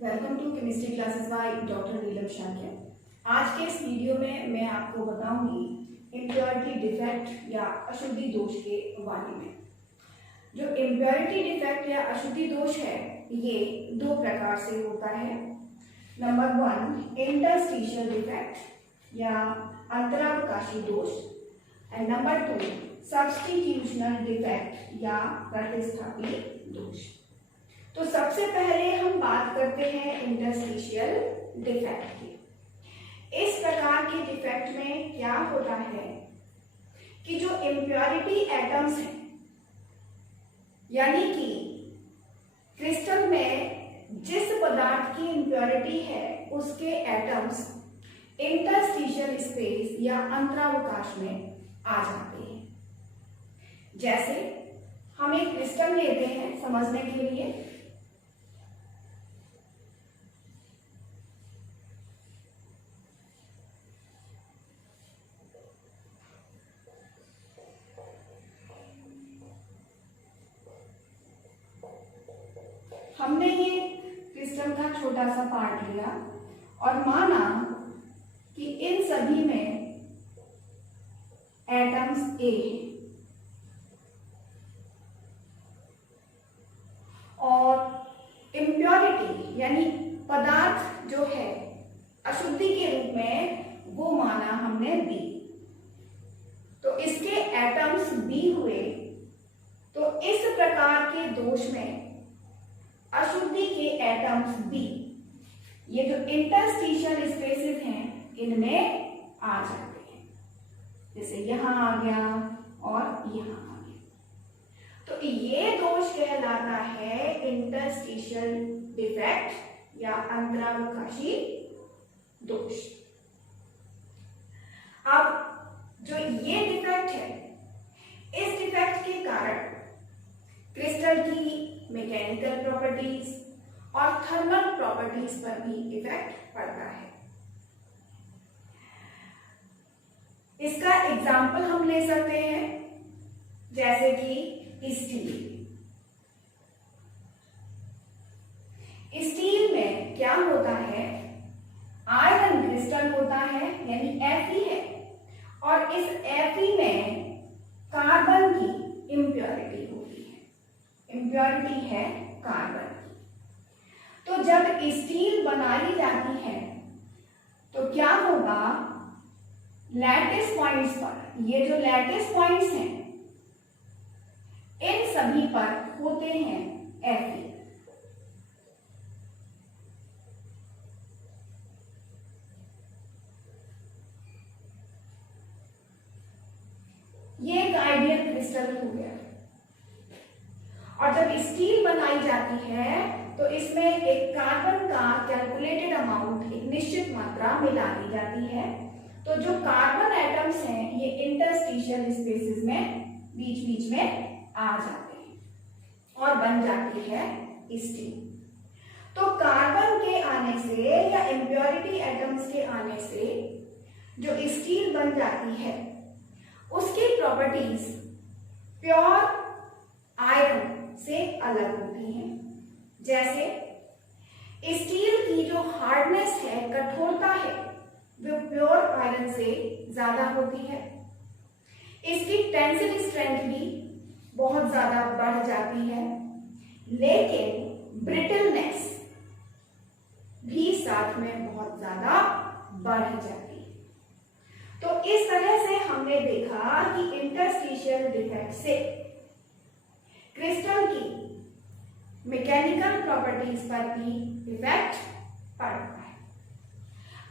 Welcome to chemistry classes by doctor Neelam Shakya. आज के इस वीडियो में मैं आपको बताऊंगी इम्प्योरिटी डिफेक्ट या अशुद्धि दोष के बारे में। जो इम्प्योरिटी डिफेक्ट या अशुद्धि दोष है ये दो प्रकार से होता है। नंबर 1 इंटरस्टिशियल डिफेक्ट या अंतरावकाशी दोष एंड नंबर 2 सब्स्टिट्यूशनल डिफेक्ट या प्रतिस्थापी दोष। तो सबसे पहले हम बात करते हैं इंटरस्टिशियल डिफेक्ट की। इस प्रकार के डिफेक्ट में क्या होता है कि जो इम्प्योरिटी एटम्स हैं यानी कि क्रिस्टल में जिस पदार्थ की इम्प्योरिटी है उसके एटम्स इंटरस्टिशियल स्पेस या अंतरावकाश में आ जाते हैं। जैसे हम एक क्रिस्टल लेते हैं समझने के लिए। हमने ये क्रिस्टल का छोटा सा पार्ट लिया और माना कि इन सभी में एटम्स ए है और इम्प्योरिटी यानी पदार्थ जो है अशुद्धि के रूप में वो माना हमने बी। तो इसके एटम्स बी हुए। तो इस प्रकार के दोष में अशुद्धि के एटम्स बी ये जो इंटरस्टिशियल स्पेसेस हैं इनमें आ जाते हैं। जैसे यहां आ गया और यहां आ गया। तो ये दोष कहलाता है इंटरस्टिशियल डिफेक्ट या अंतरावकाशी दोष। अब जो ये डिफेक्ट है इस डिफेक्ट के कारण क्रिस्टल की मैकेनिकल प्रॉपर्टीज और थर्मल प्रॉपर्टीज पर भी इफेक्ट पड़ता है। इसका एग्जाम्पल हम ले सकते हैं जैसे कि स्टील में क्या होता है, आयरन क्रिस्टल होता है यानी Fe है और इस Fe में कार्बन की इम्प्योरिटी होती है। इम्प्योरिटी है कार्बन की। तो जब स्टील बनाई जाती है तो क्या होगा, लैटिस पॉइंट्स पर, ये जो लैटिस पॉइंट्स हैं इन सभी पर होते हैं Fe। ये एक आइडियल क्रिस्टल हो गया। और जब स्टील बनाई जाती है तो इसमें एक कार्बन का कैलकुलेटेड अमाउंट, एक निश्चित मात्रा मिला दी जाती है। तो जो कार्बन एटम्स हैं ये इंटरस्टिशियल स्पेसेस में बीच बीच में आ जाते हैं और बन जाती है स्टील। तो कार्बन के आने से या इम्प्योरिटी एटम्स के आने से जो स्टील बन जाती है उसकी प्रॉपर्टीज प्योर आयरन से अलग होती हैं। जैसे स्टील की जो हार्डनेस है, कठोरता है, वो प्योर आयरन से ज्यादा होती है। इसकी टेंसिल स्ट्रेंथ भी बहुत ज्यादा बढ़ जाती है, लेकिन ब्रिटलनेस भी साथ में बहुत ज्यादा बढ़ जाती है। तो इस तरह से हमने देखा कि इंटरस्टिशियल डिफेक्ट से क्रिस्टल की मैकेनिकल प्रॉपर्टीज पर भी इफेक्ट पड़ता है।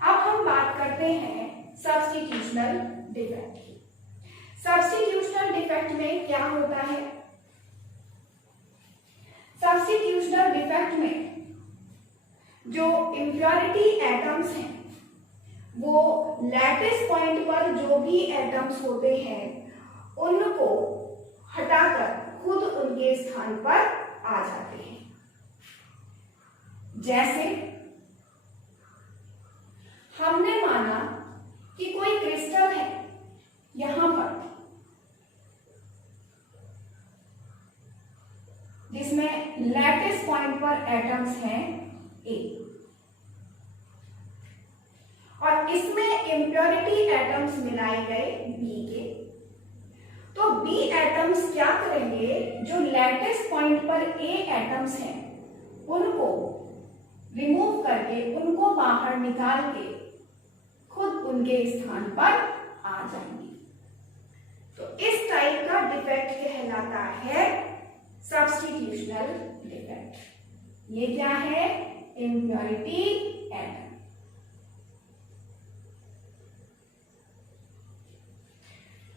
अब हम बात करते हैं सब्स्टिट्यूशनल डिफेक्ट की। सब्स्टिट्यूशनल डिफेक्ट में क्या होता है, सब्स्टिट्यूशनल डिफेक्ट में जो इम्प्योरिटी एटम्स हैं वो लैटिस पॉइंट पर जो भी एटम्स होते हैं उनको हटाकर खुद उनके स्थान पर आ जाते हैं। जैसे हमने माना कि कोई क्रिस्टल है यहां पर जिसमें लैटिस पॉइंट पर एटम्स हैं ए। और इसमें इम्प्योरिटी एटम्स मिलाए गए बी के। तो बी एटम्स क्या करेंगे, जो लैटिस पॉइंट पर ए एटम्स हैं उनको रिमूव करके, उनको बाहर निकाल के खुद उनके स्थान पर आ जाएंगे। तो इस टाइप का डिफेक्ट कहलाता है सब्स्टिट्यूशनल डिफेक्ट। ये क्या है, इम्प्योरिटी एटम।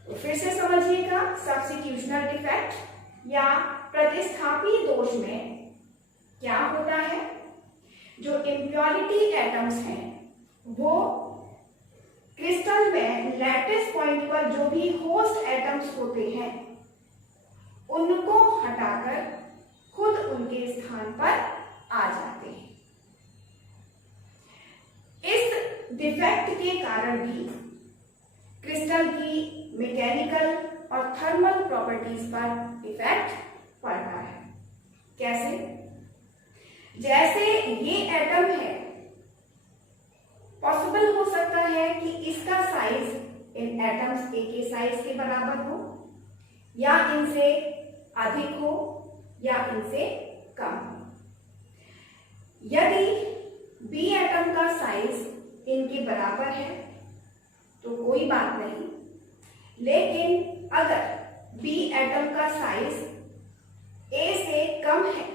तो फिर से समझिएगा, सब्स्टिट्यूशनल डिफेक्ट या प्रतिस्थापी दोष में क्या होता है, जो इम्प्योरिटी एटम्स हैं वो क्रिस्टल में लैटिस पॉइंट पर जो भी होस्ट एटम्स होते हैं उनको हटाकर खुद उनके स्थान पर आ जाते हैं। इस डिफेक्ट के कारण भी क्रिस्टल की मैकेनिकल और थर्मल प्रॉपर्टीज पर इफेक्ट पड़ता है। कैसे? जैसे ये एटम है, पॉसिबल हो सकता है कि इसका साइज इन एटम्स ए के साइज के बराबर हो, या इनसे अधिक हो, या इनसे कम हो। यदि बी एटम का साइज इनके बराबर है तो कोई बात नहीं, लेकिन अगर बी एटम का साइज ए से कम है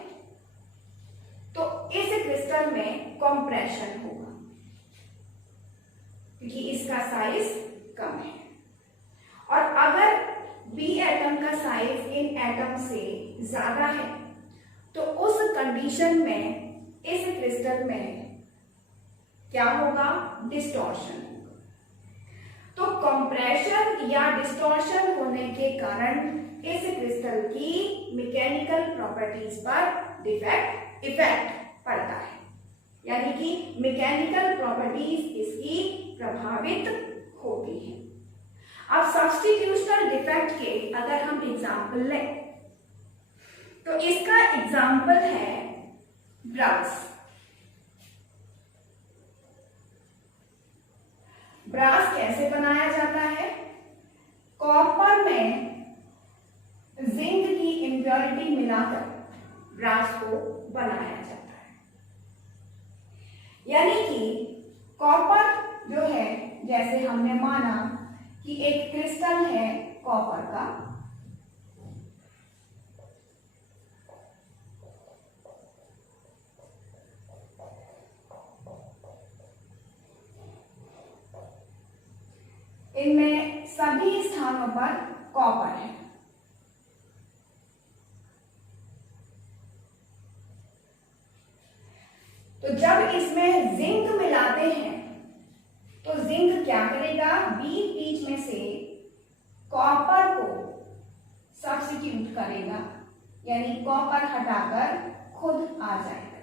तो इस क्रिस्टल में कंप्रेशन होगा, क्योंकि इसका साइज कम है। और अगर बी एटम का साइज इन एटम से ज्यादा है तो उस कंडीशन में इस क्रिस्टल में क्या होगा, डिस्टॉर्शन होगा। तो कंप्रेशन या डिस्टॉर्शन होने के कारण इस क्रिस्टल की मैकेनिकल प्रॉपर्टीज पर इफेक्ट पड़ता है, यानी कि मैकेनिकल प्रॉपर्टीज इसकी प्रभावित होती है। अब सब्स्टिट्यूशनल डिफेक्ट के अगर हम एग्जाम्पल लें तो इसका एग्जाम्पल है ब्रास। ब्रास कैसे बनाया जाता है? कॉपर में जिंक की इम्प्योरिटी मिलाकर ब्रास को बनाया जाता है। यानी कि कॉपर जो है, जैसे हमने माना कि एक क्रिस्टल है कॉपर का, इनमें सभी स्थानों पर कॉपर है। तो जब इसमें जिंक मिलाते हैं तो जिंक क्या करेगा, बीच में से कॉपर को सब्स्टिट्यूट करेगा, यानी कॉपर हटाकर खुद आ जाएगा।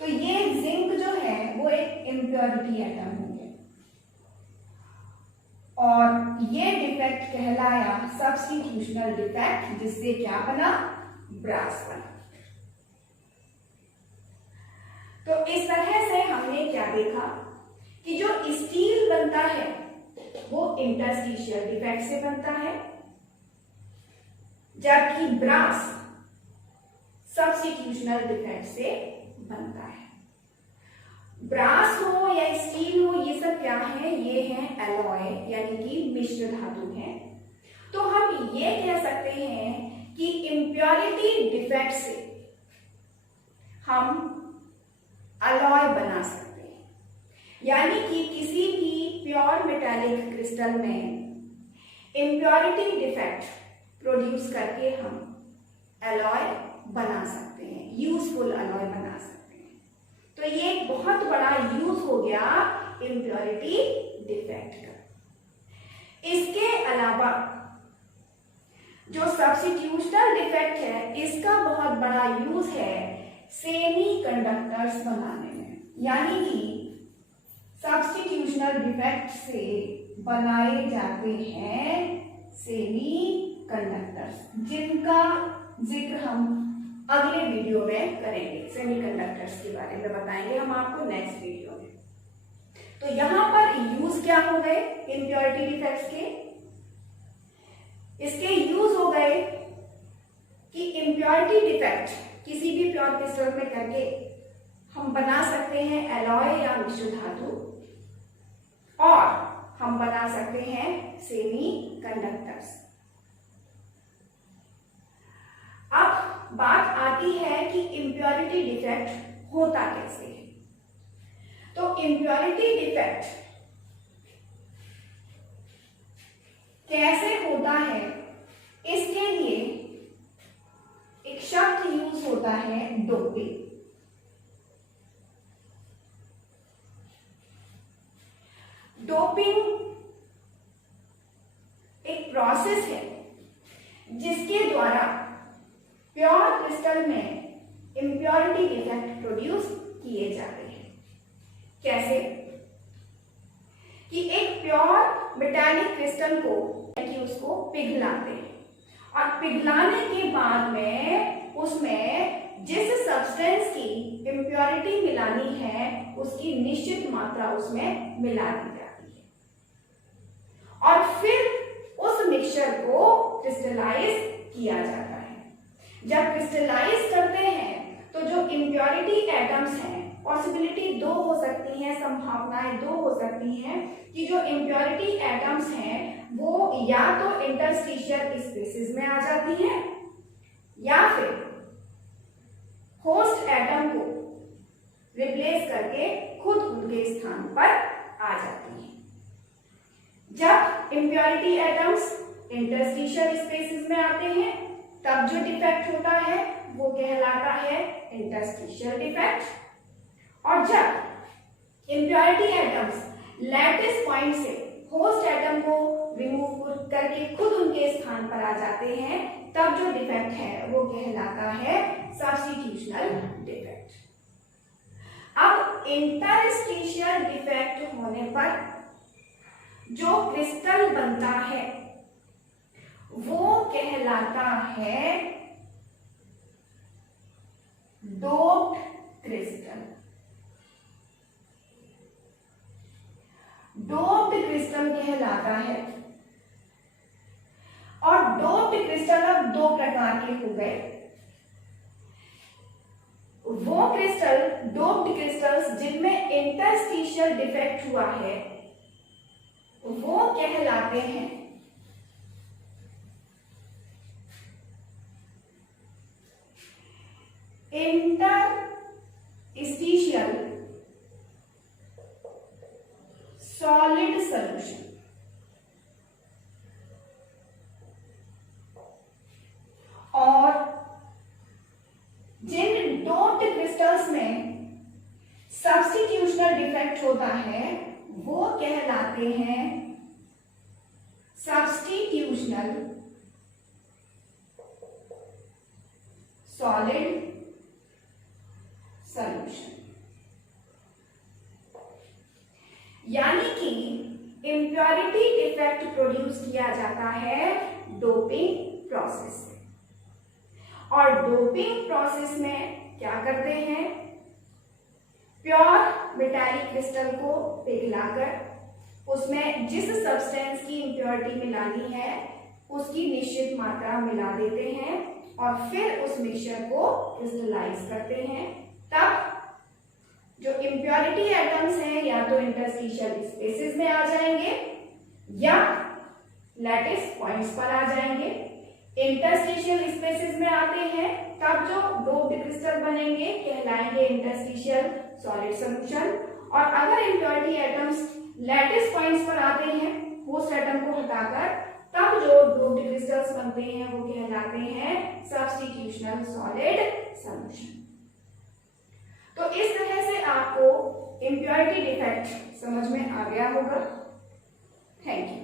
तो ये जिंक जो है वो एक इम्प्योरिटी एटम हो गया, और ये डिफेक्ट कहलाया सब्स्टिट्यूशनल डिफेक्ट, जिससे क्या बना, ब्रास बना। तो इस तरह से हमने क्या देखा कि जो स्टील बनता है वो इंटरस्टिशियल डिफेक्ट से बनता है, जबकि ब्रास सब्स्टिट्यूशनल डिफेक्ट से बनता है। ब्रास हो या स्टील हो, ये सब क्या है, ये है एलॉय, यानी कि मिश्र धातु है। तो हम ये कह सकते हैं कि इम्प्योरिटी डिफेक्ट से हम अलॉय बना सकते हैं, यानी कि किसी भी प्योर मेटालिक क्रिस्टल में इम्प्योरिटी डिफेक्ट प्रोड्यूस करके हम अलॉय बना सकते हैं, यूजफुल अलॉय बना सकते हैं। तो ये एक बहुत बड़ा यूज हो गया इम्प्योरिटी डिफेक्ट का। इसके अलावा जो सब्स्टिट्यूशनल डिफेक्ट है, इसका बहुत बड़ा यूज है सेमीकंडक्टर्स बनाने में, यानी कि सब्स्टिट्यूशनल डिफेक्ट से बनाए जाते हैं सेमीकंडक्टर्स, जिनका जिक्र हम अगले वीडियो में करेंगे। सेमीकंडक्टर्स के बारे में बताएंगे हम आपको नेक्स्ट वीडियो में। तो यहां पर यूज क्या हो गए इम्प्योरिटी डिफेक्ट्स के? इसके यूज हो गए कि इम्प्योरिटी डिफेक्ट किसी भी प्योर क्रिस्टल में करके हम बना सकते हैं एलॉय या मिश्र धातु, और हम बना सकते हैं सेमी कंडक्टर्स। अब बात आती है कि इम्प्योरिटी डिफेक्ट होता कैसे है। तो इम्प्योरिटी डिफेक्ट कैसे होता है, इसके लिए एक शब्द यूज होता है डोपिंग। डोपिंग एक प्रोसेस है जिसके द्वारा प्योर क्रिस्टल में इम्प्योरिटी डिफेक्ट प्रोड्यूस किए जाते हैं। कैसे? कि एक प्योर मेटालिक क्रिस्टल को उसको पिघलाते हैं, और पिघलाने के बाद में उसमें जिस सब्सटेंस की इम्प्योरिटी मिलानी है उसकी निश्चित मात्रा उसमें मिला दी जाती है, और फिर उस मिक्सचर को क्रिस्टलाइज किया जाता है। जब क्रिस्टलाइज करते हैं तो जो इम्प्योरिटी एटम्स हैं, पॉसिबिलिटी दो हो सकती हैं, संभावनाएं दो हो सकती हैं कि जो इम्प्योरिटी एटम्स हैं वो या तो इंटरस्टिशियल स्पेसेस में आ जाती हैं या फिर होस्ट एटम को रिप्लेस करके खुद उनके स्थान पर आ जाती हैं। जब इम्प्योरिटी एटम्स इंटरस्टिशियल स्पेसेस में आते हैं तब जो डिफेक्ट होता है वो कहलाता है इंटरस्टिशियल डिफेक्ट, और जब इम्प्योरिटी एटम्स लैटिस पॉइंट से होस्ट एटम को रिमूव करके खुद उनके स्थान पर आ जाते हैं तब जो डिफेक्ट है वो कहलाता है सब्स्टिट्यूशनल डिफेक्ट। अब इंटरस्टिशियल डिफेक्ट होने पर जो क्रिस्टल बनता है वो कहलाता है डोप्ड क्रिस्टल। डोप्ड क्रिस्टल कहलाता है, और डोप्ड क्रिस्टल अब दो प्रकार के हो गए। वो क्रिस्टल डोप्ड क्रिस्टल्स जिनमें इंटरस्टिशियल डिफेक्ट हुआ है वो कहलाते हैं इंटरस्टिशियल सॉलिड सॉल्यूशन। और जिन डोप्ड क्रिस्टल्स में सब्स्टिट्यूशनल डिफेक्ट होता है वो कहलाते हैं सब्स्टिट्यूशनल सॉलिड सॉल्यूशन। यानी कि इम्प्योरिटी डिफेक्ट प्रोड्यूस किया जाता है डोपिंग प्रोसेस से, और डोपिंग प्रोसेस में क्या करते हैं, प्योर मेटालिक क्रिस्टल को पिघलाकर उसमें जिस सब्सटेंस की इम्प्योरिटी मिलानी है उसकी निश्चित मात्रा मिला देते हैं, और फिर उस मिक्सचर को क्रिस्टलाइज करते हैं। तब जो इम्प्योरिटी एटम्स हैं या तो इंटरस्टिशियल स्पेसेस में आ जाएंगे या लैटिस पॉइंट्स पर आ जाएंगे। इंटरस्टिशियल स्पेसेस में आते हैं तब जो डोप्ड क्रिस्टल बनेंगे कहलाएंगे इंटरस्टिशियल सॉलिड सॉल्यूशन, और अगर इम्प्योरिटी एटम्स लैटिस पॉइंट्स पर आते हैं होस्ट एटम को हटाकर तब जो डोप्ड क्रिस्टल्स बनते हैं वो कहलाते हैं सब्स्टिट्यूशनल सॉलिड सॉल्यूशन। तो इस तरह से आपको इम्प्योरिटी डिफेक्ट समझ में आ गया होगा। Thank you.